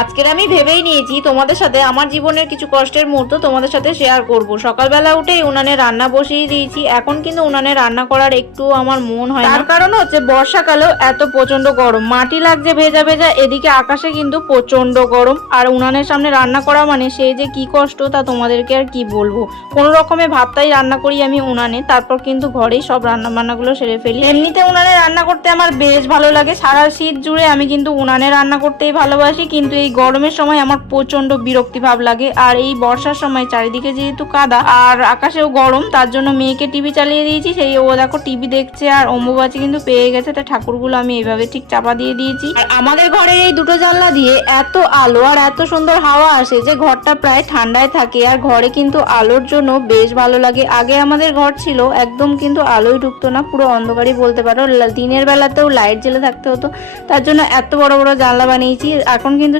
আজকের আমি ভেবেই নিয়েছি তোমাদের সাথে আমার জীবনের কিছু কষ্টের মুহূর্ত তোমাদের সাথে শেয়ার করব। সকালবেলা উঠেই উনানে রান্না বসিয়ে দিয়েছি। এখন কিন্তু উনানে রান্না করার একটু আমার মন হয় না, তার কারণ হচ্ছে বর্ষাকালেও এত প্রচন্ড গরম, মাটি লাগছে ভেজা ভেজা, এদিকে আকাশে কিন্তু প্রচন্ড গরম। আর উনানের সামনে রান্না করা মানে সেই যে কি কষ্ট তা তোমাদেরকে আর কি বলবো। কোনো রকমে ভাতটাই রান্না করি আমি উনানে, তারপর কিন্তু ঘরেই সব রান্না বান্নাগুলো সেরে ফেলি। এমনিতে উনানে রান্না করতে আমার বেশ ভালো লাগে, সারা শীত জুড়ে আমি কিন্তু উনানে রান্না করতেই ভালোবাসি। কিন্তু এই গরমের সময় আমার প্রচন্ড বিরক্তি ভাব লাগে। আর এই বর্ষার সময় চারিদিকে যেহেতু কাদা আর আকাশেও গরম, তার জন্য মেয়েকে টিভি চালিয়ে দিয়েছি। সেই ও দেখো টিভি দেখছে, আর অম্বুবাচী কিন্তু পেয়ে গেছে, তাই ঠাকুরগুলো আমি এইভাবে ঠিক চাপা দিয়ে দিয়েছি। আর আমাদের ঘরের এই দুটো জানলা দিয়ে এত আলো আর এত সুন্দর হাওয়া আসে যে ঘরটা প্রায় ঠান্ডায় থাকে। আর ঘরে কিন্তু আলোর জন্য বেশ ভালো লাগে। আগে আমাদের ঘর ছিল একদম কিন্তু আলোই ঢুকতো না, পুরো অন্ধকারই বলতে পারো। দিনের বেলাতেও লাইট জ্বেলে থাকতে হতো, তার জন্য এত বড় বড় জানলা বানিয়েছি। এখন কিন্তু